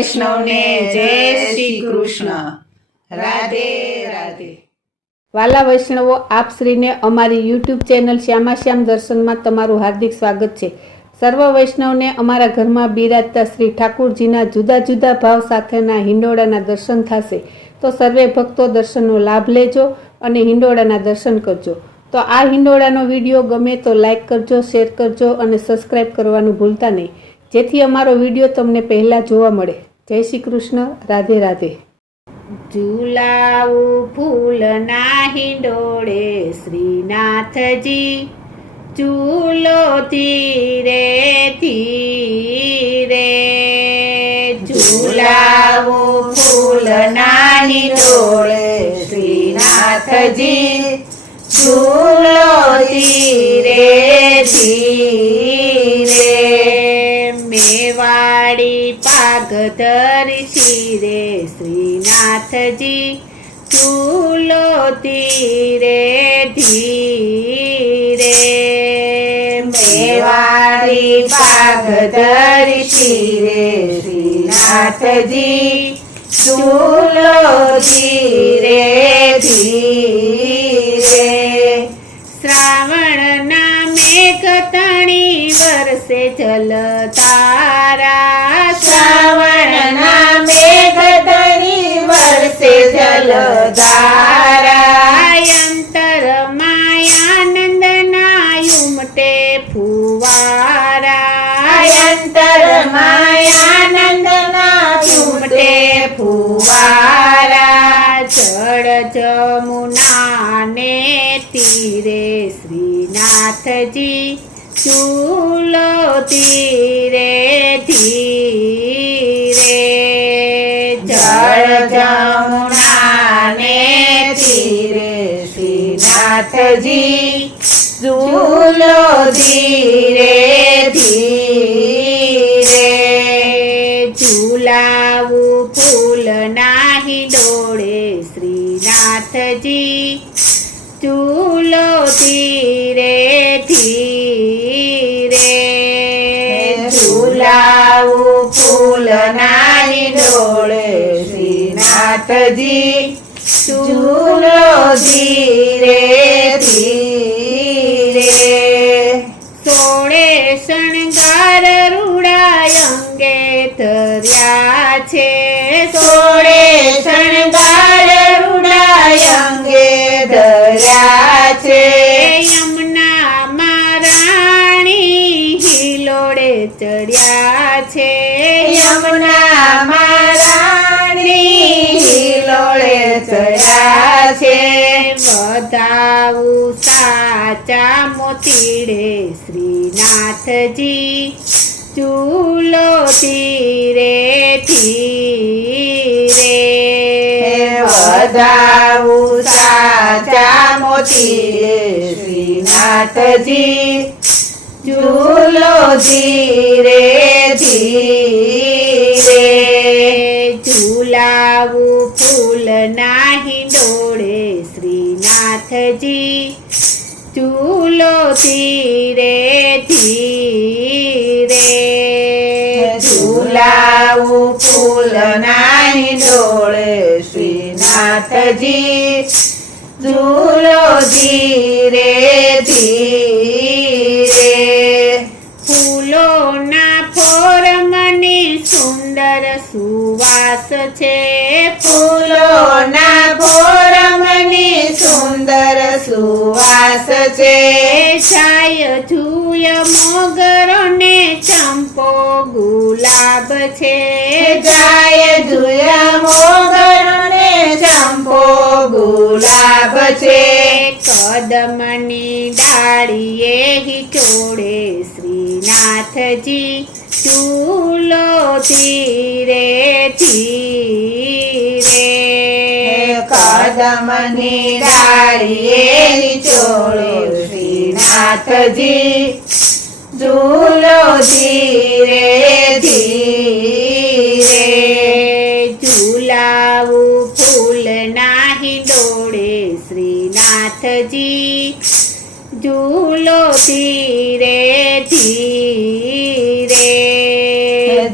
વૈષ્ણવને જય શ્રી કૃષ્ણ. રાધે રાધે. વાલા વૈષ્ણવો, આપ શ્રીને અમારી યુટ્યુબ ચેનલ શ્યામાશ્યામ દર્શનમાં તમારું હાર્દિક સ્વાગત છે. સર્વ વૈષ્ણવને અમારા ઘરમાં બિરાજતા શ્રી ઠાકુરજીના જુદા જુદા ભાવ સાથેના હિંડોળાના દર્શન થશે. તો સર્વે ભક્તો દર્શનનો લાભ લેજો અને હિંડોળાના દર્શન કરજો. તો આ હિંડોળાનો વિડીયો ગમે તો લાઈક કરજો, શેર કરજો અને સબસ્ક્રાઈબ કરવાનું ભૂલતા નહીં, જેથી અમારો વિડીયો તમને પહેલાં જોવા મળે. જય શ્રી કૃષ્ણ. રાધે રાધે. ઝુલાવું ફૂલના હિંડોળે શ્રીનાથજી, ઝૂલો ધીરે ધીરે. ઝુલાવું ફૂલના હિંડોળે શ્રીનાથજી, ઝૂલો ધીરે ધીરે. મેવાડી પાગધર શિરે શ્રીનાથજી, ઝૂલો ધીરે ધીરે. મેવાડી પાગધર શિરે શ્રીનાથજી, ઝૂલો ધીરે ધીરે. શ્રાવણના મેઘ તણી વરસે જલધારા, શ્રાવણના મેઘ તણી વરસે જલધારા. અંતરમાં આનંદના ઉમટે ફુવારા, અંતરમાં આનંદના ઉમટે ફુવારા. જળ જમુના ને તીરે શ્રીનાથજી, ઝૂલો ધીરે ધીરે. જળ જમુના ને તીરે શ્રીનાથજી, ઝૂલો ધીરે ધીરે. ઝુલાવું ફૂલના હિંડોળે શ્રીનાથજી, ઝૂલો ધીરે ધીરે. ઝુલાવું ફૂલના હિંડોળે શ્રીનાથજી, ઝૂલો ધીરે ધીરે. સોળે શણગાર રૂડા અંગે ધર્યા છે, સોળે શણગાર રૂડા અંગે ધર્યા છે. યમુના રાણી હિલોડે ચડ્યા છે, યમુના રાણી હિલોળે ચડ્યા છે. વધાવું સાચા મોતીડે શ્રીનાથજી, ઝૂલો ધીરે ધીરે. વધાવું સાચા મોતીડે શ્રીનાથજી, ઝૂલો ધીરે ધીરે. ઝુલાવું ફૂલના હિંડોળે શ્રીનાથજી, ઝૂલો ધીરે ધીરે. ઝુલાવું ફૂલના હિંડોળે શ્રીનાથજી, ઝૂલો ધીરે ધીરે. ફૂલોના ફોર મને સુંદર સુવાસ છે, ફૂલોના ફોરમની સુંદર સુવાસ છે. છાય જુય મોગરો ને ચંપો ગુલાબ છે, જાય જુયા મોગરને ચંપો ગુલાબ છે. કદમની ડાળીએ હિચોડે શ્રીનાથજી, ઝૂલો ધીરે ધીરે. કદમની ડાળીએ ચોળે શ્રીનાથજી, ઝૂલો ધીરે ધીરે. ઝુલાવું ફૂલના હિંડોળે શ્રીનાથજી, ઝૂલો ધીરે ધીરે.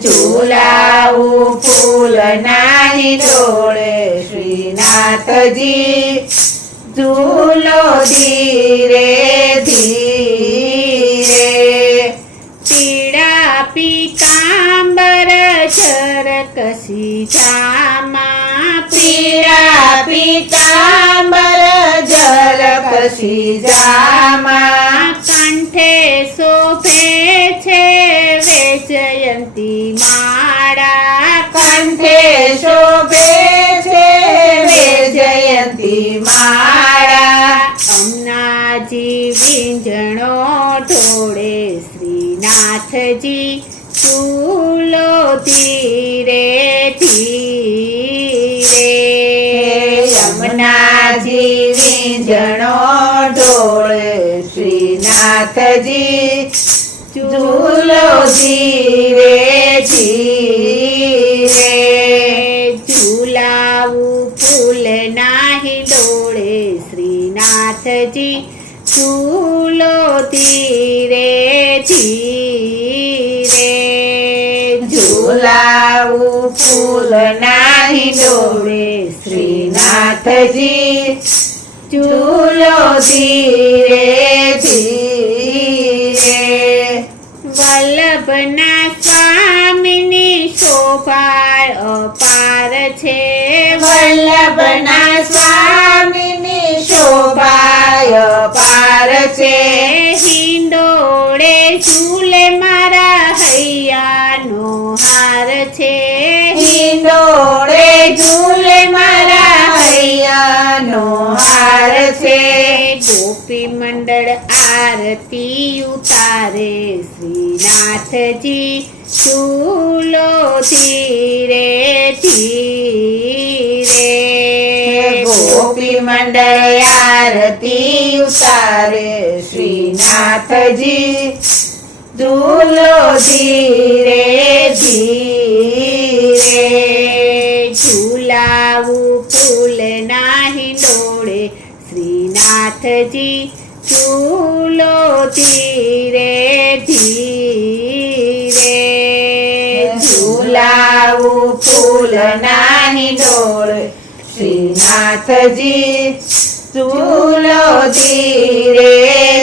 ઝુલાવું ફૂલ નાહી ડોળે શ્રીનાથજી ઝૂલો ધીરે ધીરે પીળા પીતાંબર ઝરકસી જામા પીળા પીતાંબર ઝરકસી જામા કંઠે શોભે છે વૈજયંતી માળા કંઠે શોભે છે વૈજયંતી માળા અમનાજી વિંજણો ઢોળે શ્રીનાથજી ઝૂલો ધીરે ધીરે યમુનાજી વિંજણો ઢોળે શ્રીનાથજી ઝૂલો ધીરે ધીરે ઝૂલાવું ફૂલ નાહી ડોળે શ્રીનાથજી ઝૂલો ધીરે ધીરે ઝૂલાવું ફૂલ નાહી ડોળે શ્રીનાથજી ઝૂલો ધીરે ધીરે વલ્લભના સ્વામીની શોભા અપાર છે વલ્લભના સ્વામીની શોભા અપાર છે હિંડોળે ઝૂલે મારા હૈયાનો હાર છે હિંડોળે ઝૂલે મારા હૈયાનો હાર છે ગોપી મંડળ આરતી ઉતારે શ્રીનાથજી ઝૂલો ધીરે ધીરે ગોપી મંડળ આરતી ઉતારે શ્રીનાથજી ઝૂલો ધીરે ધીરે ઝૂલાવું ફૂલ નાહી ડોળે શ્રીનાથજી ઝૂલો ધીરે ધીરે ઝૂલાવું ફૂલ નાહી ડોળે શ્રીનાથજી ઝૂલો ધીરે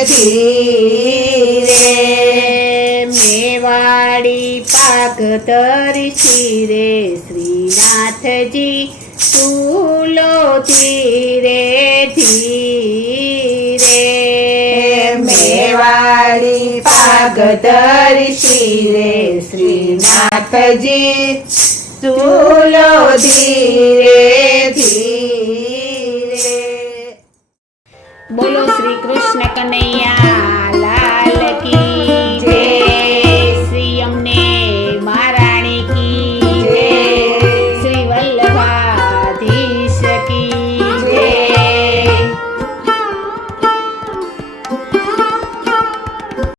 ધીરે મેવાડી પાક ધરી શિરે શ્રીનાથજી ઝૂલો ધીરે ધીરે મેવાડી પાગધર શિરે શ્રીનાથજી ઝૂલો ધીરે ધીરે બોલો શ્રી કૃષ્ણ કનૈયા લાલ કી